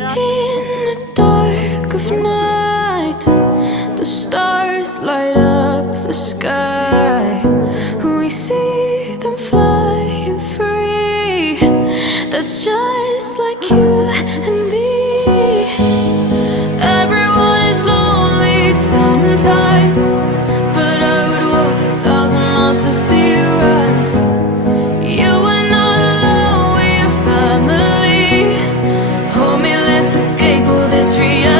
In the dark of night, the stars light up the sky. We see them flying free. That's just like you and me. Everyone is lonely sometimes, but I would walk 1,000 miles to see you rise. You are not alone, we're family. Hold me, let's escape all this reality.